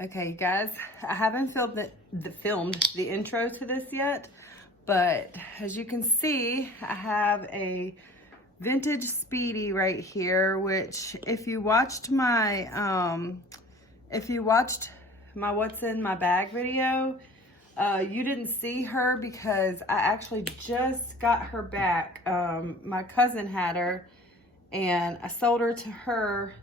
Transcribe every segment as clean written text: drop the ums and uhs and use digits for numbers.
Okay, guys, I haven't filmed the intro to this yet, but as you can see, I have a vintage Speedy right here, which if you watched my what's in my bag video, you didn't see her because I actually just got her back. My cousin had her and I sold her to her.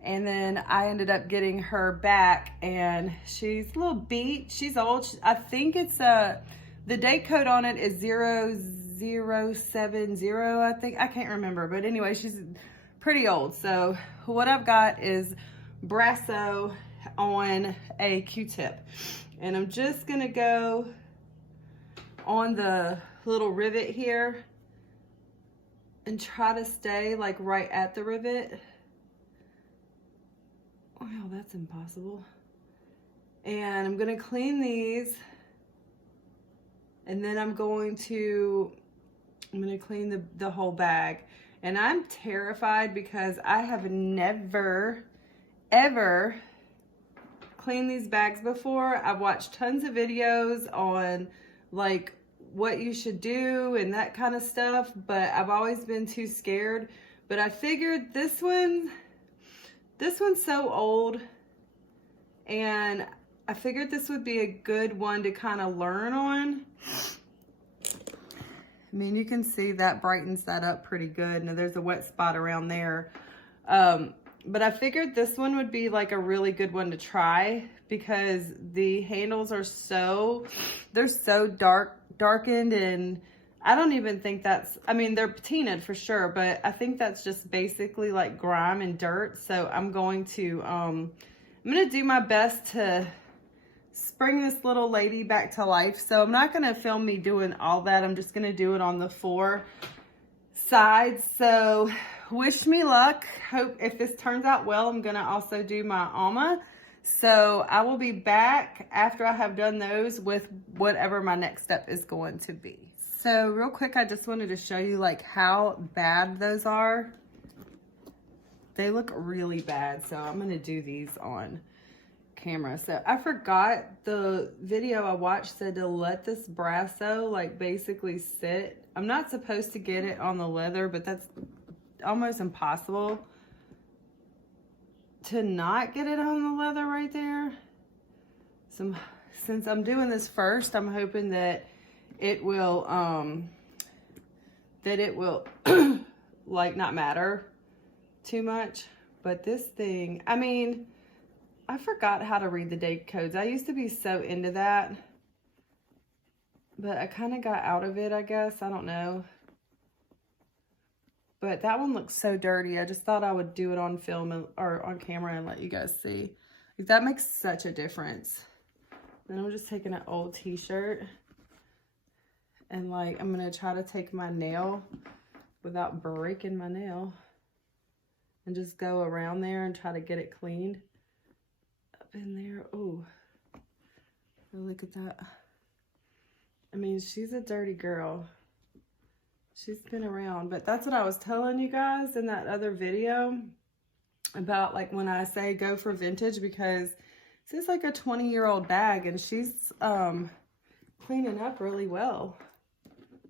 And then I ended up getting her back, and she's a little beat. She's old. I think it's the date code on it is 0070. I think, I can't remember, but anyway, she's pretty old. So what I've got is brasso on a Q-tip, and I'm just gonna go on the little rivet here and try to stay like right at the rivet. Wow, that's impossible. And I'm gonna clean these, and then I'm gonna clean the whole bag. And I'm terrified because I have never, ever cleaned these bags before. I've watched tons of videos on like what you should do and that kind of stuff, but I've always been too scared. But I figured this one's so old, and I figured this would be a good one to kind of learn on. I mean, you can see that brightens that up pretty good. Now there's a wet spot around there. But I figured this one would be like a really good one to try because the handles are they're so darkened, and I don't even think that's, I mean, they're patinaed for sure, but I think that's just basically like grime and dirt. So I'm going to do my best to bring this little lady back to life. So I'm not going to film me doing all that. I'm just going to do it on the 4 sides. So wish me luck. Hope if this turns out well, I'm going to also do my alma. So I will be back after I have done those with whatever my next step is going to be. So real quick, I just wanted to show you like how bad those are. They look really bad. So I'm going to do these on camera. So I forgot the video I watched said to let this brasso like basically sit. I'm not supposed to get it on the leather, but that's almost impossible to not get it on the leather right there. So since I'm doing this first, I'm hoping that it will like not matter too much. But this thing, I mean, I forgot how to read the date codes. I used to be so into that, but I kind of got out of it, I guess. I don't know. But that one looks so dirty. I just thought I would do it on film or on camera and let you guys see. Like, that makes such a difference. Then I'm just taking an old t-shirt, and like, I'm going to try to take my nail without breaking my nail and just go around there and try to get it cleaned up in there. Oh, look at that. I mean, she's a dirty girl. She's been around, but that's what I was telling you guys in that other video about like when I say go for vintage, because this is like a 20-year-old bag and she's cleaning up really well.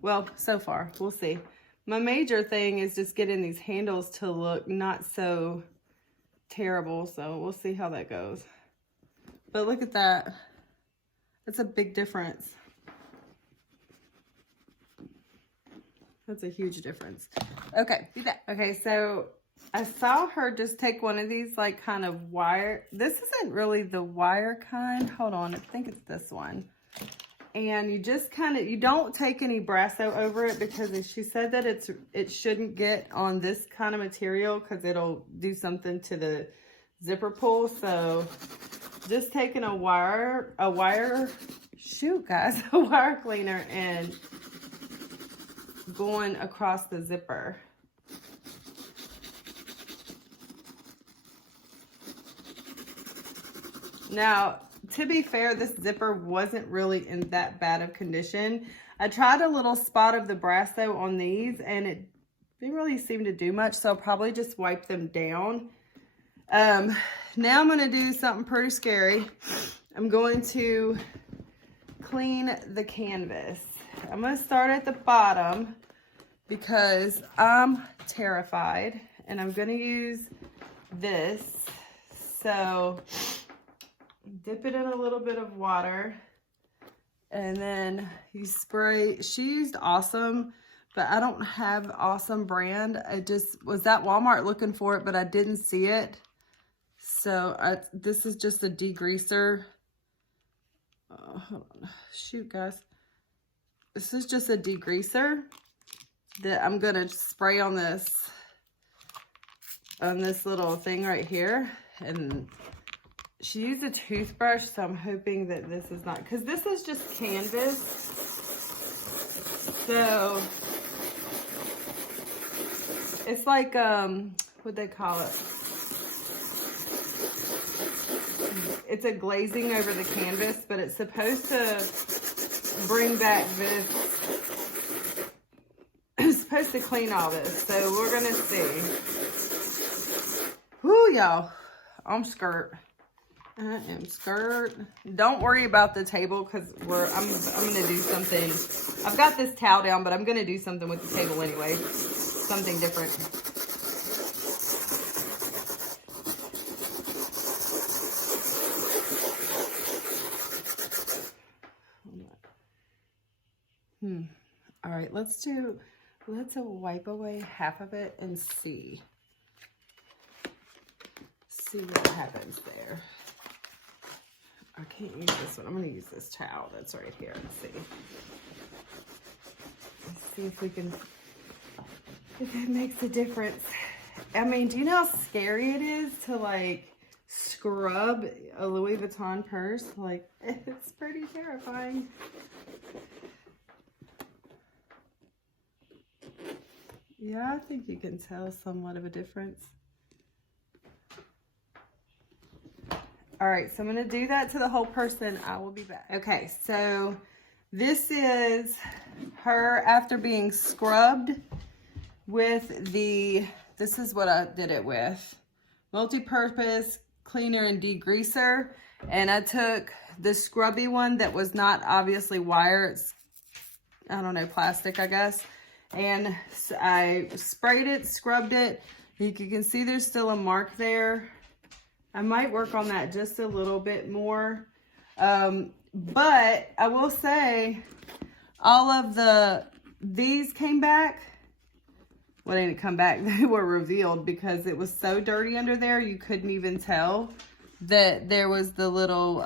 Well, so far, we'll see. My major thing is just getting these handles to look not so terrible, so we'll see how that goes. But look at that. That's a big difference. That's a huge difference. Okay, do that. Okay, so I saw her just take one of these like kind of wire. This isn't really the wire kind. Hold on, I think it's this one. And you just kind of, you don't take any brasso over it because she said that it shouldn't get on this kind of material because it'll do something to the zipper pull. So just taking a wire cleaner and going across the zipper. Now, to be fair, this zipper wasn't really in that bad of condition. I tried a little spot of the brasso on these and it didn't really seem to do much, so I'll probably just wipe them down. now I'm gonna do something pretty scary. I'm going to clean the canvas. I'm gonna start at the bottom because I'm terrified, and I'm gonna use this. So dip it in a little bit of water, and then you spray. She used Awesome, but I don't have Awesome brand. I just was at Walmart looking for it, but I didn't see it. So this is just a degreaser. Hold on. Shoot, guys. This is just a degreaser that I'm gonna spray on this little thing right here. And she used a toothbrush, so I'm hoping that this is not, because this is just canvas. So it's like what'd they call it? It's a glazing over the canvas, but it's supposed to bring back this. It's supposed to clean all this, so we're gonna see. Whoo, y'all! I'm scared. I am scared. Don't worry about the table, because I'm gonna do something. I've got this towel down, but I'm gonna do something with the table anyway. Something different. All right, let's wipe away half of it and see what happens there. I can't use this one. I'm gonna use this towel that's right here. Let's see if it makes a difference. I mean, do you know how scary it is to like scrub a Louis Vuitton purse? Like, it's pretty terrifying. Yeah, I think you can tell somewhat of a difference. All right, so I'm going to do that to the whole person. I will be back. Okay, so this is her after being scrubbed with this is what I did it with. Multi-purpose cleaner and degreaser. And I took the scrubby one that was not obviously wire. It's, I don't know, plastic, I guess. And I sprayed it, scrubbed it. You can see there's still a mark there. I might work on that just a little bit more. But I will say all of these came back. Well, they didn't come back. They were revealed because it was so dirty under there. You couldn't even tell that there was the little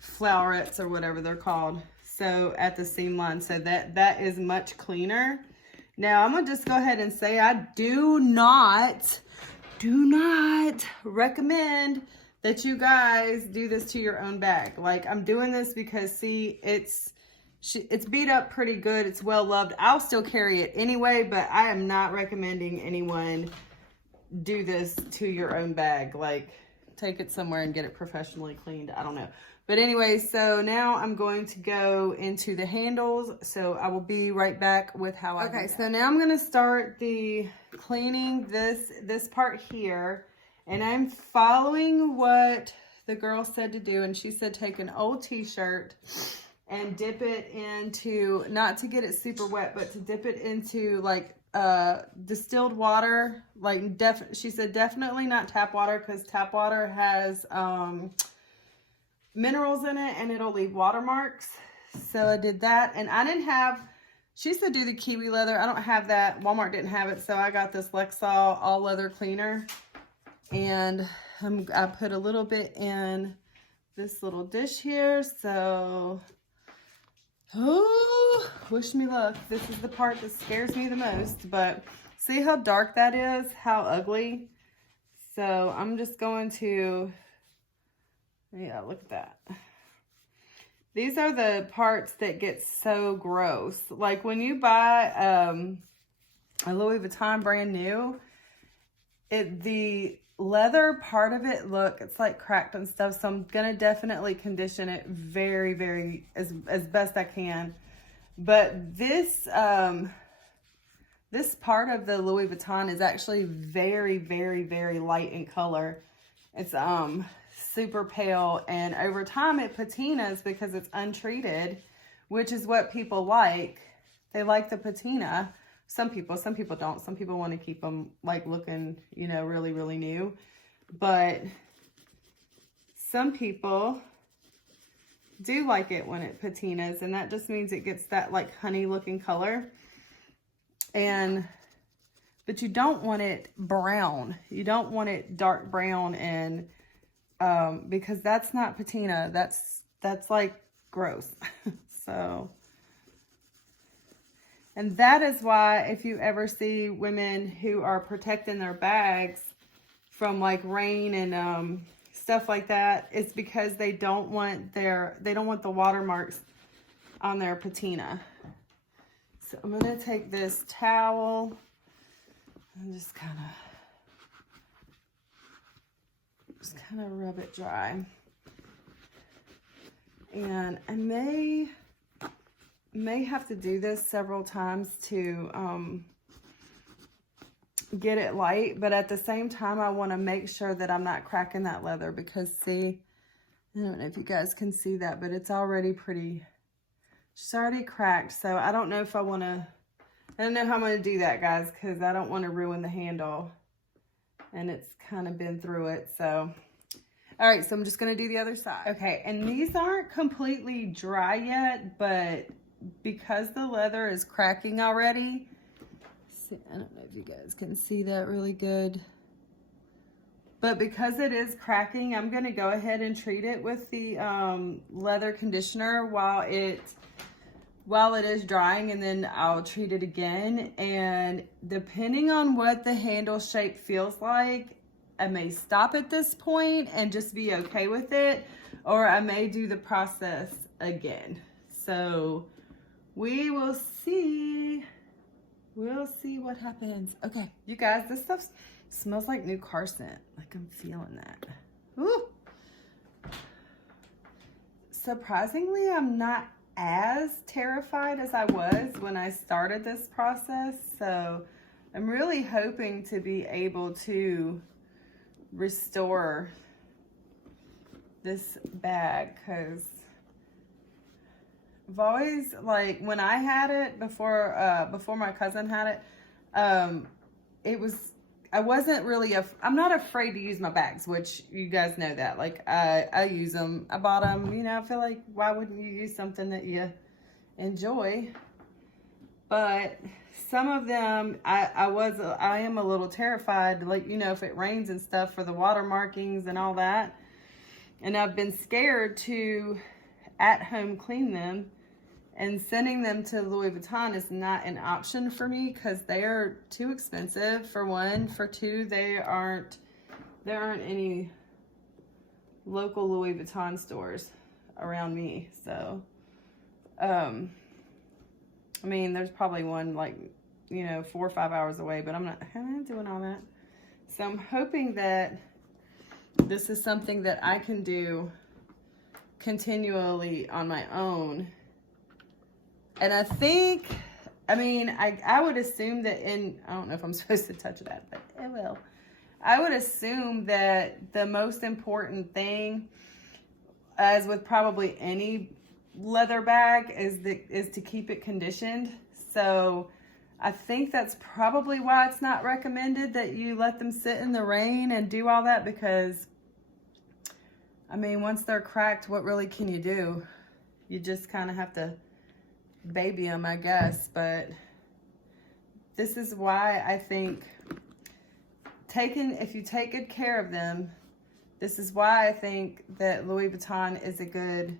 flowerets or whatever they're called. So at the seam line. So that is much cleaner. Now I'm going to just go ahead and say I do not recommend that you guys do this to your own bag. Like, I'm doing this because, see, it's beat up pretty good. It's well loved. I'll still carry it anyway, but I am not recommending anyone do this to your own bag. Like, take it somewhere and get it professionally cleaned. I don't know. But anyway, so now I'm going to go into the handles. So I will be right back with how I do that. So now I'm going to start the cleaning this part here. And I'm following what the girl said to do. And she said take an old t-shirt and dip it into, not to get it super wet, but to dip it into like distilled water. Like she said definitely not tap water, because tap water has minerals in it and it'll leave watermarks. So I did that, and I didn't have, she said do the kiwi leather. I don't have that. Walmart didn't have it, so I got this Luxol all leather cleaner, and I put a little bit in this little dish here. So oh, wish me luck. This is the part that scares me the most, but see how dark that is, how ugly. So I'm just going to, yeah, look at that. These are the parts that get so gross. Like when you buy a Louis Vuitton brand new, the leather part of it, look, it's like cracked and stuff. So I'm going to definitely condition it very, very, as best I can. But this This part of the Louis Vuitton is actually very, very, very light in color. It's super pale, and over time it patinas because it's untreated, which is what people like. They like the patina. Some people don't. Some people want to keep them like looking, you know, really, really new. But some people do like it when it patinas, and that just means it gets that like honey looking color. But you don't want it brown. You don't want it dark brown, and because that's not patina. That's like gross. So, and that is why if you ever see women who are protecting their bags from like rain and stuff like that, it's because they don't want the watermarks on their patina. So I'm going to take this towel and just kind of rub it dry. And I may have to do this several times to get it light, but at the same time I want to make sure that I'm not cracking that leather, because see, I don't know if you guys can see that, but it's already it's already cracked. So I don't know if I don't know how I'm going to do that, guys, because I don't want to ruin the handle, and it's kind of been through it. So all right, so I'm just going to do the other side. Okay, and these aren't completely dry yet, but because the leather is cracking already, see, I don't know if you guys can see that really good, but because it is cracking, I'm going to go ahead and treat it with the leather conditioner while it is drying, and then I'll treat it again. And depending on what the handle shape feels like, I may stop at this point and just be okay with it, or I may do the process again. So we will see. We'll see what happens. Okay, you guys, this stuff smells like new car scent. Like, I'm feeling that. Ooh. Surprisingly, I'm not as terrified as I was when I started this process. So I'm really hoping to be able to restore this bag, because I've always, like, when I had it before my cousin had it, I wasn't really I'm not afraid to use my bags, which you guys know that. Like, I use them. I bought them, you know. I feel like, why wouldn't you use something that you enjoy? But some of them, I am a little terrified, like, you know, if it rains and stuff, for the water markings and all that. And I've been scared to at home clean them, and sending them to Louis Vuitton is not an option for me, because they are too expensive, for one. For two, there aren't any local Louis Vuitton stores around me. So, I mean, there's probably one, like, you know, 4 or 5 hours away, but I'm not doing all that. So I'm hoping that this is something that I can do continually on my own. And I think, I mean, I would assume that I don't know if I'm supposed to touch that, but I will. I would assume that the most important thing, as with probably any leather bag, is to keep it conditioned. So I think that's probably why it's not recommended that you let them sit in the rain and do all that, because, I mean, once they're cracked, what really can you do? You just kind of have to baby them, I guess. But this is why I think if you take good care of them, this is why I think that Louis Vuitton is a good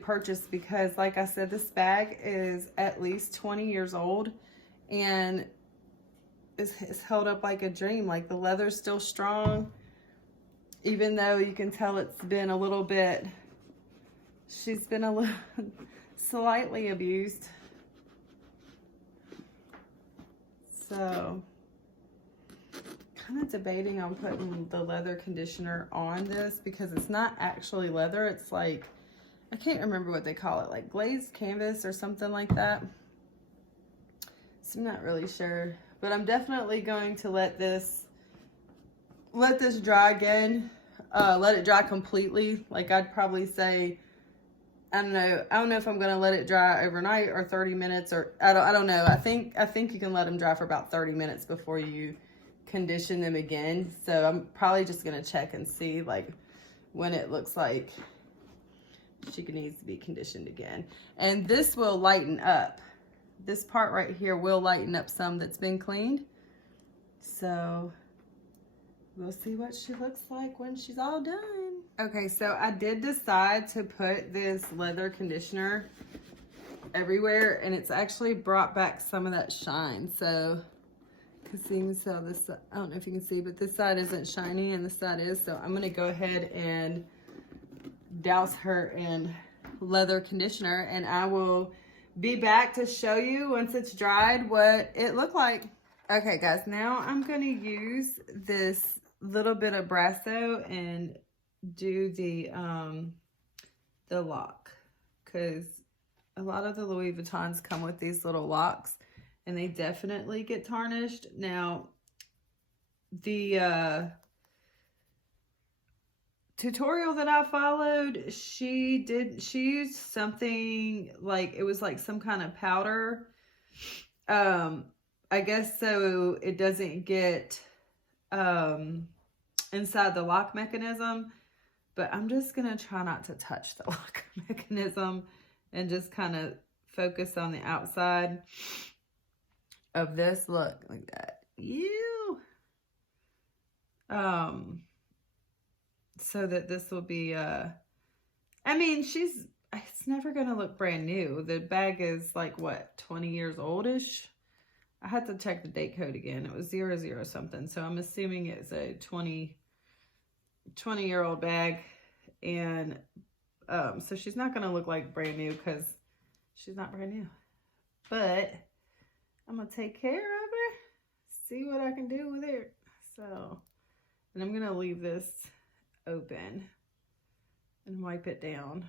purchase, because, like I said, this bag is at least 20 years old and it's held up like a dream. Like, the leather's still strong, even though you can tell it's been a little bit, she's been a little slightly abused. So, kind of debating on putting the leather conditioner on this, because it's not actually leather. It's like, I can't remember what they call it, like glazed canvas or something like that. So I'm not really sure, but I'm definitely going to let this dry again. Let it dry completely. Like I'd probably say, I don't know if I'm gonna let it dry overnight or 30 minutes or I don't know. I think you can let them dry for about 30 minutes before you condition them again. So I'm probably just gonna check and see like when it looks like she needs to be conditioned again. And this will lighten up. This part right here will lighten up some that's been cleaned. So we'll see what she looks like when she's all done. Okay, so I did decide to put this leather conditioner everywhere, and it's actually brought back some of that shine. So, because seeing as how this, I don't know if you can see, but this side isn't shiny and this side is. So I'm gonna go ahead and douse her in leather conditioner, and I will be back to show you once it's dried what it looked like. Okay guys, now I'm gonna use this little bit of brasso and do the lock, because a lot of the Louis Vuittons come with these little locks and they definitely get tarnished. Now the tutorial that I followed, she used something like, it was like some kind of powder, I guess, so it doesn't get inside the lock mechanism. But I'm just gonna try not to touch the lock mechanism and just kind of focus on the outside of this. Look, like that. Ew. So that this will be, I mean, it's never gonna look brand new. The bag is like, what, 20 years oldish? I had to check the date code again. It was 00 something. So I'm assuming it's a 20-year-old bag. And so she's not going to look like brand new because she's not brand new. But I'm going to take care of her. See what I can do with it. So, and I'm going to leave this open and wipe it down.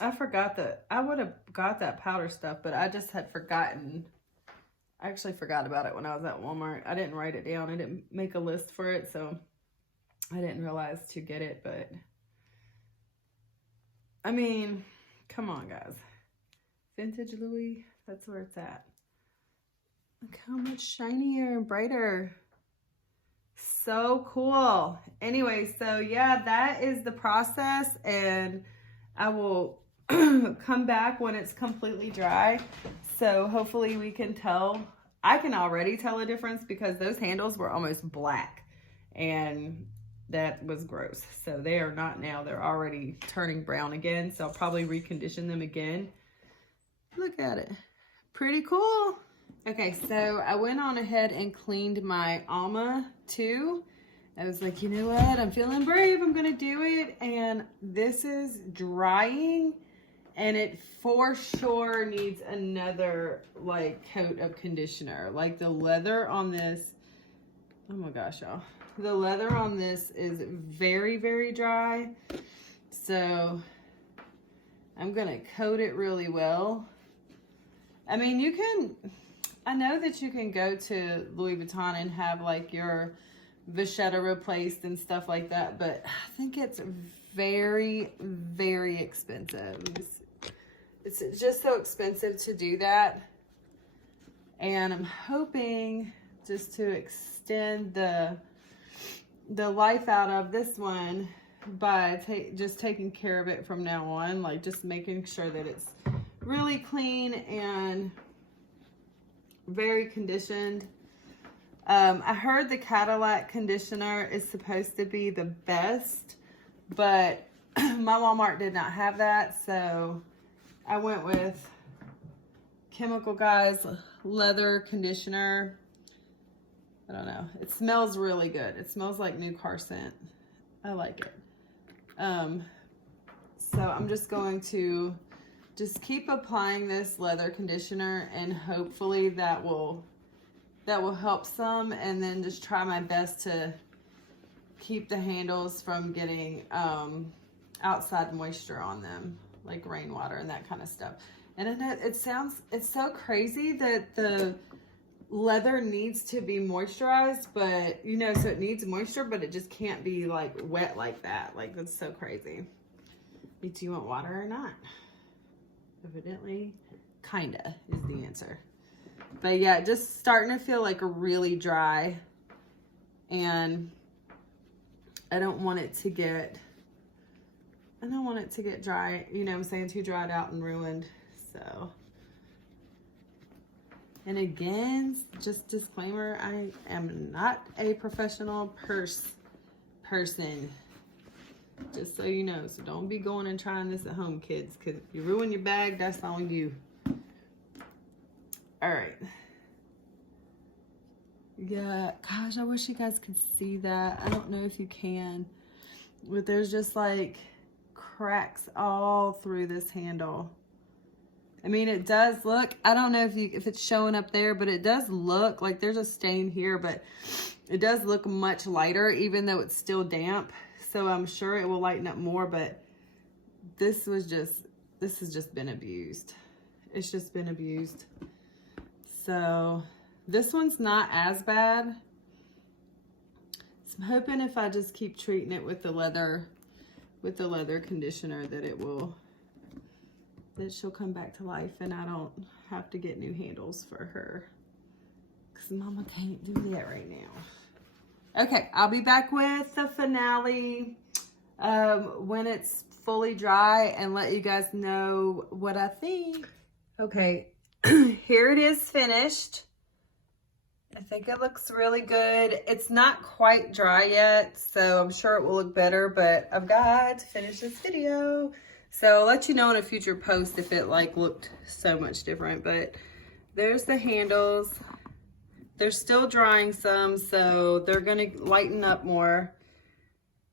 I forgot that I would have got that powder stuff, but I just had forgotten. I actually forgot about it when I was at Walmart. I didn't write it down. I didn't make a list for it, so I didn't realize to get it. But I mean, come on, guys. Vintage Louis, that's where it's at. Look how much shinier and brighter. So cool. Anyway, so yeah, that is the process, and I will come back when it's completely dry. So hopefully we can tell. I can already tell a difference because those handles were almost black and that was gross. So they are not now. They're already turning brown again. So I'll probably recondition them again. Look at it. Pretty cool. Okay, so I went on ahead and cleaned my Alma too. I was like, you know what? I'm feeling brave. I'm going to do it. And this is drying. And it for sure needs another like coat of conditioner. Like the leather on this, oh my gosh, y'all. The leather on this is very, very dry. So I'm gonna coat it really well. I mean, you can, I know that you can go to Louis Vuitton and have like your vachetta replaced and stuff like that, but I think it's very, very expensive. It's just so expensive to do that. And I'm hoping just to extend the life out of this one by just taking care of it from now on. Like just making sure that it's really clean and very conditioned. I heard the Cadillac conditioner is supposed to be the best, but my Walmart did not have that, so I went with Chemical Guys leather conditioner. I don't know. It smells really good. It smells like new car scent. I like it. So I'm just going to just keep applying this leather conditioner, and hopefully that will help some, and then just try my best to keep the handles from getting outside moisture on them, like rainwater and that kind of stuff. And I know it's so crazy that the leather needs to be moisturized, but you know, so it needs moisture, but it just can't be like wet like that. Like, that's so crazy. Do you want water or not? Evidently, kinda is the answer. But yeah, just starting to feel like really dry, and I don't want it to get dry, you know what I'm saying, too dried out and ruined. So, and again, just disclaimer, I am not a professional person, just so you know. So don't be going and trying this at home, kids, because if you ruin your bag, that's on you. All right. Yeah, gosh, I wish you guys could see that. I don't know if you can, but there's just like cracks all through this handle. I mean, it does look, I don't know if it's showing up there, but it does look like there's a stain here, but it does look much lighter, even though it's still damp. So I'm sure it will lighten up more, but this has just been abused. It's just been abused. So this one's not as bad. So I'm hoping if I just keep treating it with the leather conditioner that she'll come back to life and I don't have to get new handles for her. Because Mama can't do that right now. Okay, I'll be back with the finale when it's fully dry and let you guys know what I think. Okay, here it is finished. I think it looks really good. It's not quite dry yet, so I'm sure it will look better, but I've got to finish this video. So I'll let you know in a future post if it like looked so much different, but there's the handles. They're still drying some, so they're gonna lighten up more,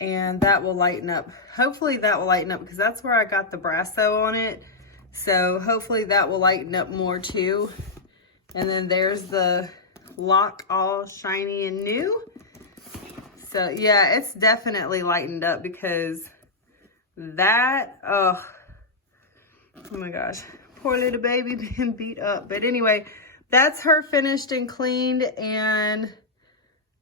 and that will lighten up. Hopefully that will lighten up because that's where I got the brasso on it. So hopefully that will lighten up more too. And then there's the lock, all shiny and new. So yeah, it's definitely lightened up because that, oh my gosh, poor little baby being beat up. But anyway, that's her finished and cleaned, and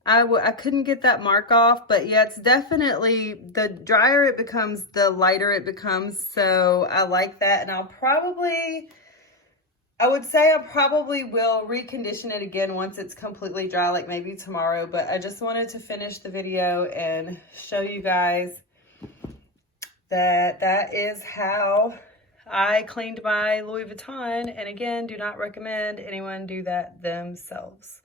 I couldn't get that mark off, but yeah, it's definitely, the drier it becomes, the lighter it becomes. So I like that, and I would say I probably will recondition it again once it's completely dry, like maybe tomorrow. But I just wanted to finish the video and show you guys that is how I cleaned my Louis Vuitton. And again, do not recommend anyone do that themselves.